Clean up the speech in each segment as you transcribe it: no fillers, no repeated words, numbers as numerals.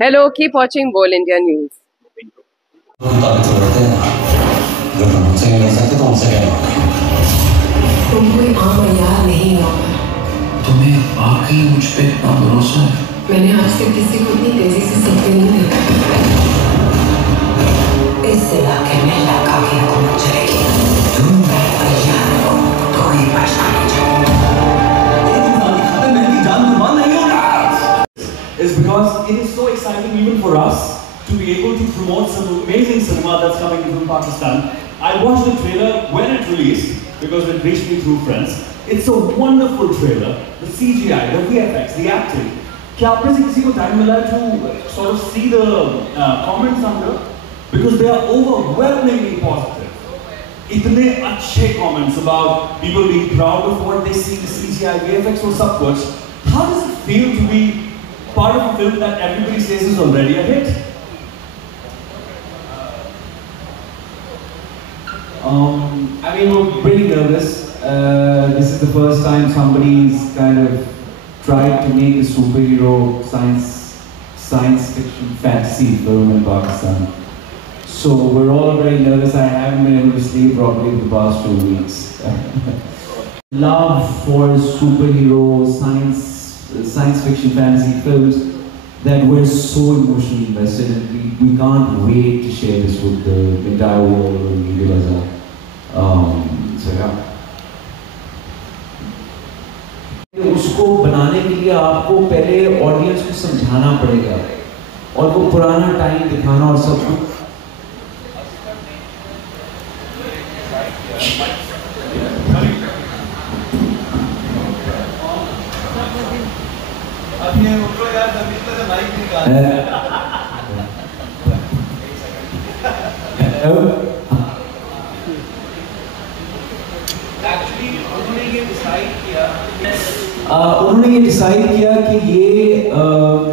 Hello, keep watching Bold India News. तुम कोई आम यार नहीं हो। तुम्हें वाकई मुझ पे इतना भरोसा है? मैंने आज तक किसी को इतनी तेजी से सीखते नहीं देखा। इस इलाके में लड़का की हुकूमत चलेगी। तुम तैयार हो तो ही परेशानी चलेगी। Is because it is so exciting even for us to be able to promote some amazing cinema that's coming from Pakistan. I watched the trailer when it released because it reached me through friends. It's a wonderful trailer. The CGI, the VFX, the acting. क्या आपने से किसी को time मिला to sort of see the comments under? Because they are overwhelmingly positive. इतने अच्छे comments about people being proud of what they see, the CGI, VFX और सब कुछ. How does it feel to be part of a film that everybody says is already a hit? I mean, we're pretty nervous. This is the first time somebody's kind of tried to make a superhero science fiction fantasy film in Pakistan. So we're all very nervous. I haven't been able to sleep properly for the past 2 weeks. Love for superhero science fiction fantasy films that we're so emotionally invested in. We can't wait to share this with the entire world and media. So yeah. उसको बनाने के लिए आपको पहले audience को समझाना पड़ेगा और वो पुराना टाइम दिखाना और सब कुछ। उन्होंने ये डिसाइड किया कि ये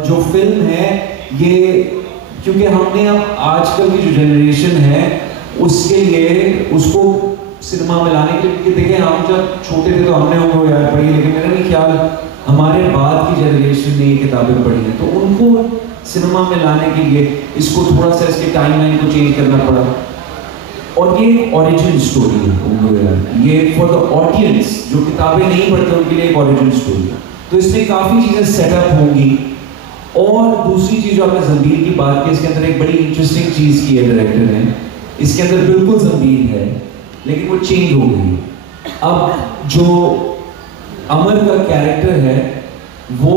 जो फिल्म है ये क्योंकि हमने अब आजकल की जो जनरेशन है उसके लिए उसको सिनेमा में लाने के लिए देखें हम जब छोटे थे तो हमने उनको याद पढ़ी लेकिन मेरा नहीं ख्याल हमारे बाद की जनरेशन ने ये किताबें पढ़ी हैं तो उनको सिनेमा में लाने के लिए इसको थोड़ा सा इसके टाइमलाइन को चेंज करना पड़ा और ये ओरिजिन स्टोरी है उनको ये फॉर द ऑडियंस जो किताबें नहीं पढ़ते उनके लिए एक ओरिजिन स्टोरी है तो इसमें काफ़ी चीज़ें सेटअप होंगी और दूसरी चीज़ जो आपने ज़मीर की बात की इसके अंदर एक बड़ी इंटरेस्टिंग चीज़ की है डायरेक्टर ने इसके अंदर बिल्कुल ज़मीर है लेकिन वो चेंज हो गई अब जो अमर का कैरेक्टर है वो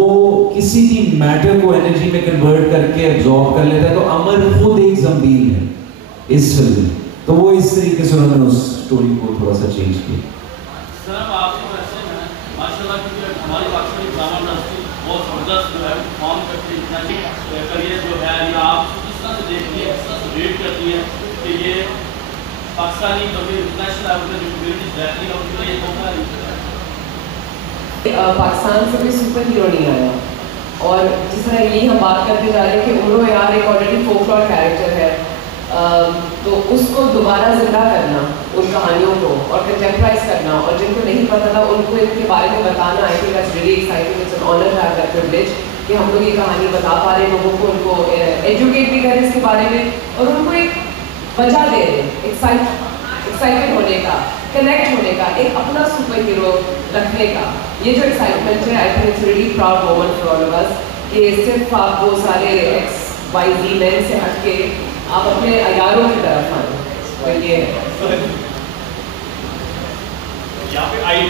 किसी भी मैटर को एनर्जी में कन्वर्ट करके एब्जॉर्ब कर लेता है तो अमर खुद एक ज़मीर है इस फिल्म में तो वो इस तरीके से उन्होंने उस स्टोरी को थोड़ा सा चेंज किया। सर अब आपसे क्वेश्चन है माशाल्लाह क्योंकि हमारी पाकिस्तानी ड्रामा इंडस्ट्री बहुत ज़बरदस्त जो है परफॉर्म करती है इतना करियर जो है या आप किस तरह से देखती है किस तरह से रेट करती है कि ये पाकिस्तानी कभी इंटरनेशनल लेवल पे जो कम्युनिटीज रहती है उनके लिए मौका पाकिस्तान से कोई सुपर हीरो नहीं आया और जिस तरह यही हम बात करते जा रहे हैं कि उन्होंने यार एक ऑलरेडी फोकलॉर कैरेक्टर है तो उसको दोबारा जिंदा करना उन कहानियों को और कंटेम्पराइज करना और जिनको नहीं पता था उनको इनके बारे में बताना I think that's really exciting it's an honour to have that privilege कि हम लोग ये कहानी बता पा रहे हैं लोगों को उनको एजुकेट भी करें इसके बारे में और उनको एक वजह दे रहे हैं एक्साइटेड होने का कनेक्ट होने का एक अपना सुपर हीरो रखने का ये जो एक्साइटमेंट है I think it's really proud moment for all of us कि सिर्फ आप वो सारे XYZ मैन से हटके आप अपने अयारों की तरफ आए तो ये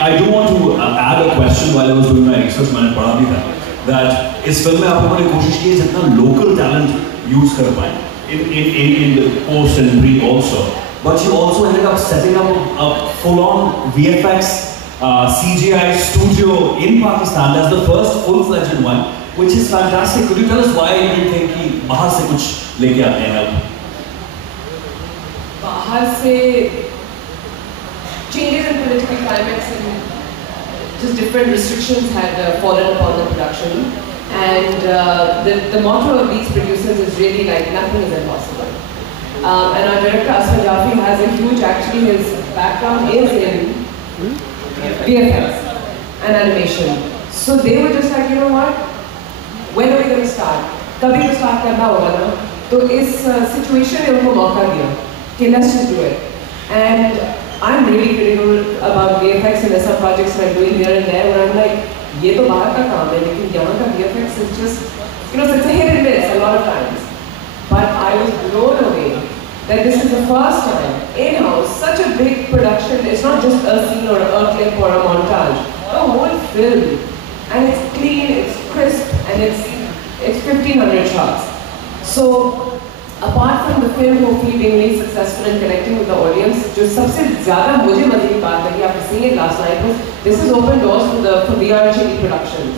I do want to add a question while I was doing my research मैंने पढ़ा भी था that इस फिल्म में आप लोगों ने कोशिश की है जितना local talent use कर पाए in the post and pre also but you also ended up setting up a full-on VFX CGI studio in Pakistan. That's the first full-fledged one, which is fantastic. Could you tell us why you didn't think कि बाहर से कुछ लेके आते हैं help? बाहर से changes in political climates and just different restrictions had fallen upon the production and the motto of these producers is really like nothing is impossible. And our director Asfar Jafi has a huge, actually his background is in VFX and animation. So they were just like, you know what, when are we going to start? कभी तो start करना होगा ना, तो इस situation ने उनको मौका दिया कि let's just do it. And I'm really critical about VFX and some projects I'm doing here and there, where I'm like, ये तो बाहर का काम है, लेकिन यहाँ का VFX is just, it's a hit and miss a lot of times. But I was blown away that this is the first time in-house, such a big production. It's not just a scene or a clip or a montage, a whole film, and it's clean, it's crisp, and it's 1500 shots. So apart from the film hopefully being really successful and connecting with the audience, जो सबसे ज़्यादा मुझे मज़े की बात लगी, after seeing it last night, was this has opened doors for VRCD productions.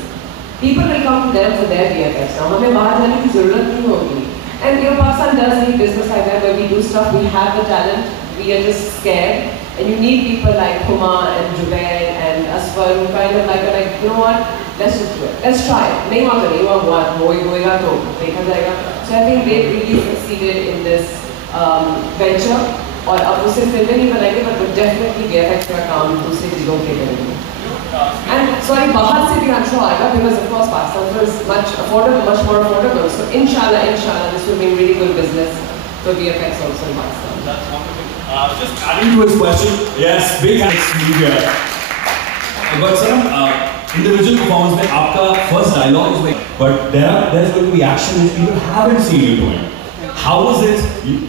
People will come to them for their VFX now. हमें बाहर जाने की ज़रूरत नहीं होगी. And Pakistan does need business like that where we do stuff, we have the talent, we are just scared. And you need people like Huma and Jubair and Asfar who kind of like, you know what, let's just do it. Let's try it. नहीं मांग रही हुआ होएगा तो देखा जाएगा. So I think they really succeeded in this venture. और अब उसे फिल्में नहीं बनाएंगे, but definitely VFX का काम दूसरे चीज़ों पे करेंगे. And sorry, बाहर से भी I'm sure आएगा because of course Pakistan is much more affordable. So inshallah, this will be really good business for VFX also in Pakistan. That's wonderful. Just adding to his question, yes, big thanks media. But sir, individual performance में आपका first dialogue is like, but there's going to be action which people haven't seen you doing. How was it?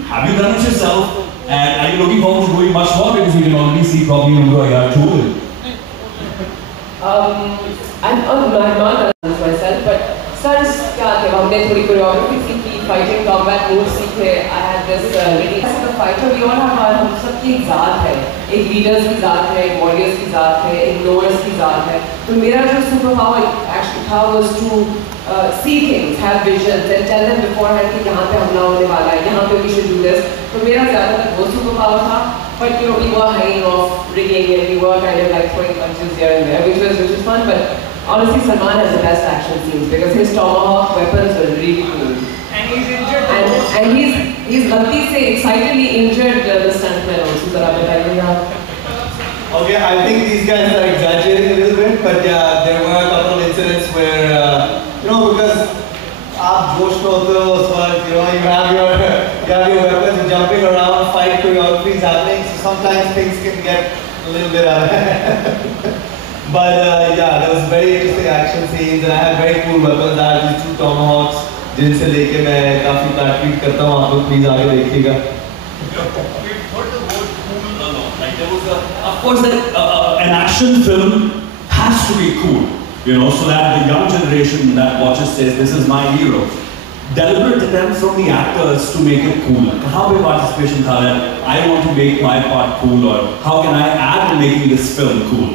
Have you done it yourself? And are you looking forward to doing much more because we can already see probably Umro Yar 2? I'm not done myself, but stunts क्या थे? हमने थोड़ी choreography सीखी, fighting combat moves सीखे. I had this really as a fighter, we all have our हम सबकी एक ज़ात है, एक leaders की ज़ात है, एक warriors की ज़ात है, एक knowers की ज़ात है. तो मेरा जो superpower actually था was to see things, have visions, and tell them beforehand कि यहाँ पे हमला होने वाला है, यहाँ पे we should do this. तो मेरा ज़्यादातर वो superpower था. But we were hanging off rigging and we were kind of like throwing punches here and there, which was fun. But honestly, Salman has the best action scenes because his tomahawk weapons were really cool. And he's injured. And he's ghalti se excitedly injured the stuntman also. Zara bataiye. Okay, I think these guys are exaggerating a little bit, but yeah, there were a couple of incidents where because आप जोश में होते हो उस वक्त, you have your weapons, you're jumping around, fight choreography is happening, so sometimes things can get a little bit out of hand. But yeah, there was very interesting action scenes and I had very cool weapons. I had these 2 tomahawks जिनसे लेके मैं काफी काट-पीट करता हूँ. आप लोग please आगे देखिएगा. We've heard the word cool a lot. Like there was of course, an action film has to be cool. So that the young generation that watches says, this is my hero. Deliberate attempt from the actors to make it cool. How पे participation था that I want to make my part cool, or how can I add to making this film cool?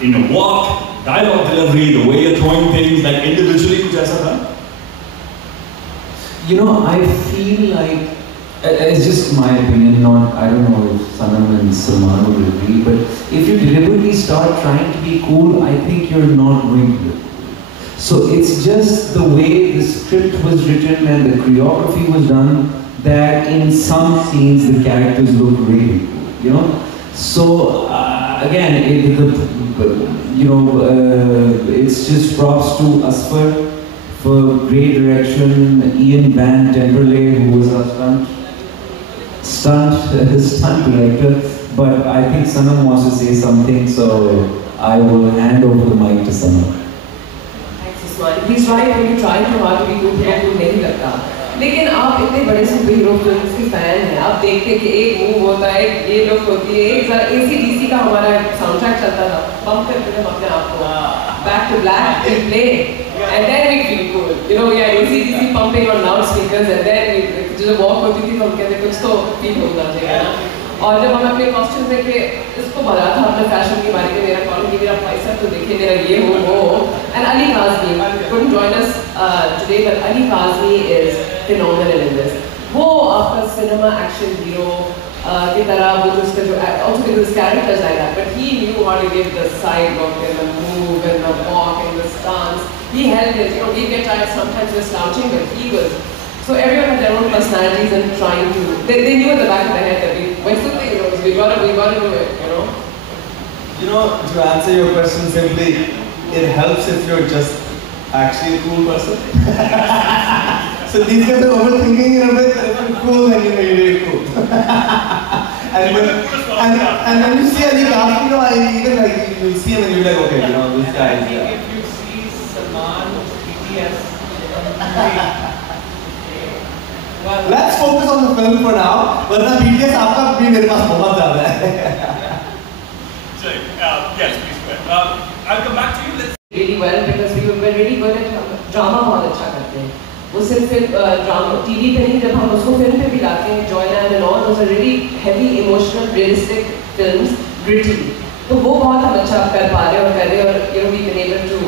In a walk, dialogue delivery, the way you're throwing things, like individually कुछ ऐसा था? I feel like, it's just my opinion, I don't know if Sanam and Salman will agree, but if you deliberately start trying to be cool, I think you're not going to be cool. So it's just the way the script was written and the choreography was done that in some scenes the characters look really cool, So again, it's just props to Asfar for great direction, Ian Van Temperley, who was our stunt director, but I think Sanam wants to say something, so I will hand over the mic to Sanam. Thanks, Usman. He's right, when you try too hard to be good, आपको नहीं लगता. लेकिन आप इतने बड़े super hero films के fan हैं, आप देखते कि एक मूव होता है, ये लुक होती है, एक जरा AC/DC का हमारा साउंड ट्रैक चलता था, पंप करते थे अपने आप को, Back to Black, we play, and then we feel cool. We had AC/DC pumping on loudspeakers, and then जो walk होती थी, तो हम कहते कुछ तो feel होता चाहिए ना. और जब हम अपने कॉस्ट्यूम देखे, इसको भरा था अपने फैशन के बारे में, मेरा कॉल कि मेरा पैसा तो देखे, मेरा ये हो, and Ali Kazmi couldn't join us today, but Ali Kazmi is phenomenal in this. वो आपका cinema action hero की तरह वो जो उसका जो also because his characters like that, but he knew how to give the side look and the move and the walk and the stance. He held it. We get tired sometimes we're slouching, but he was. So everyone had their own personalities and trying to. They knew at the back of their head that we gotta do it. To answer your question simply, it helps if you're just actually a cool person. So these guys are overthinking in a bit. Cool, and you're really cool. and when you see any cast, you know, even like you see him and you're like, okay, you know, this guy is. If you see Salman BTS. Well, let's focus on the film for now. वरना BTS आपका भी मेरे पास बहुत ज़्यादा है. Sorry, yes, please go ahead. I'll come back to you. Let's. Really well because we were really good at drama बहुत अच्छा करते हैं. वो सिर्फ ड्रामा टीवी पे नहीं, जब हम उसको फिल्म पे भी लाते हैं, Joyland and all, those are really heavy, emotional, realistic films, gritty. तो वो बहुत हम अच्छा कर पा रहे हैं और कर रहे हैं और you know we've been able to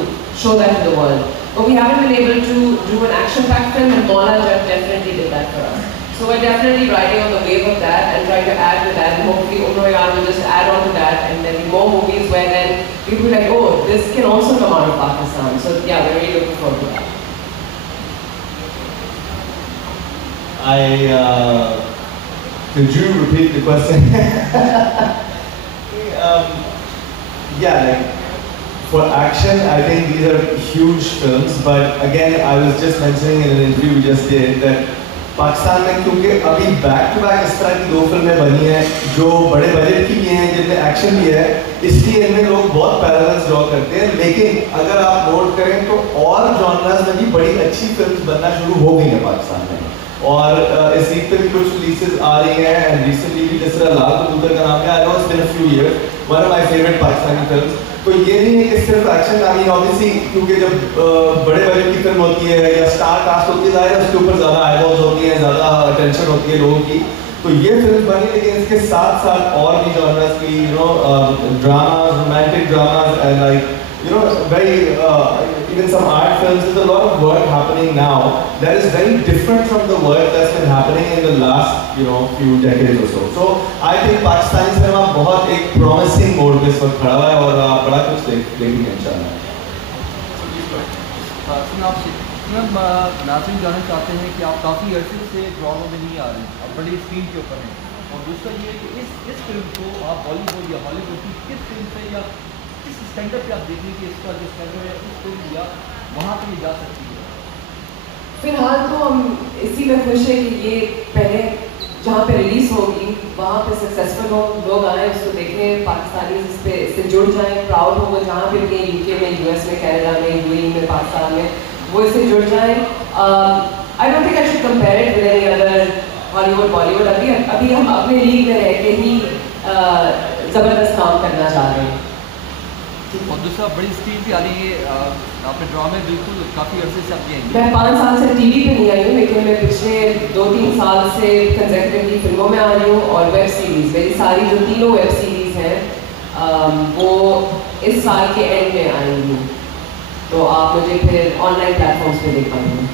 show that to the world. But we haven't been able to do an action-packed film, and Mona definitely did that for us. So we're definitely riding on the wave of that and trying to add to that. And hopefully Umro Yaar will just add on to that, and there'll be more movies where then people will be like, oh, this can also come out of Pakistan. So yeah, we're really looking forward to that. Could you repeat the question? Yeah, like for action, I think these are huge films. But again, I was just mentioning in an interview we just did that Pakistan में क्योंकि अभी back to back इस तरह की 2 फिल्में बनी हैं जो बड़े बजट की भी हैं, जिनमें एक्शन भी है, इसलिए इनमें लोग बहुत पैरेलल्स ड्रॉ करते हैं. लेकिन अगर आप नोट करें तो और जॉनर्स में भी बड़ी अच्छी फिल्म्स बनना शुरू हो गई हैं पाकिस्तान में. और इस ईद पे भी कुछ रिलीजेस आ रही हैं एंड रिसेंटली भी जिस तरह लाल कबूतर का नाम है, I know it's been a few years, one of my favourite Pakistani films. तो ये नहीं है कि सिर्फ एक्शन, आई मीन ऑब्वियसली क्योंकि जब बड़े बजट की फिल्म होती है या स्टार कास्ट होती है, जाहिर है उसके ऊपर ज़्यादा आईबॉल्स होती हैं, ज़्यादा अटेंशन होती है लोगों की. तो ये फिल्म बनी, लेकिन इसके साथ साथ और भी जॉनर्स की, you know, dramas, romantic dramas and like, you know, very even some art films. There's a lot of work happening now that is very different from the work that's been happening in the last, you know, few decades or so. So I think Pakistani cinema बहुत एक promising mode पे इस वक्त खड़ा हुआ है और बड़ा कुछ देखेंगे इंशाल्लाह. हम नाज़रीन जानना चाहते हैं कि आप काफ़ी अरसे से ड्रामा में नहीं आ रहे हैं, आप बड़ी स्क्रीन के ऊपर हैं, और दूसरा ये है कि इस फिल्म को आप बॉलीवुड या हॉलीवुड की किस फिल्म से या किस स्टैंडर्ड पे आप देखें कि इसका जो स्टैंडर्ड है उस फिल्म या वहाँ पे ये जा सकती है? फिलहाल तो हम इसी में खुश है कि ये पहले जहाँ पे रिलीज़ होगी वहाँ पे सक्सेसफुल हो, लोग आए उसको देखें, पाकिस्तानी इससे जुड़ जाएं, प्राउड हो वो जहाँ पे भी, यूके में, यूएस में, कनाडा में, यूएई में, पाकिस्तान में, वो इससे जुड़ जाएं. I don't think I should compare it with any other Hollywood Bollywood. अभी हम अपने लीग में रह के ही ज़बरदस्त काम करना चाह रहे हैं. और दूसरा बड़ी स्क्रीन भी आ रही है, आपने ड्रामे बिल्कुल काफ़ी अरसे से आप ये हैं. मैं 5 साल से टीवी पे नहीं आई हूँ, लेकिन मैं पिछले 2-3 साल से कंसेक्यूटिवली फिल्मों में आ रही हूँ और वेब सीरीज़. मेरी सारी जो 3 वेब सीरीज़ हैं वो इस साल के एंड में आएंगी, तो आप मुझे फिर ऑनलाइन प्लेटफॉर्म्स पे देख पाएंगे.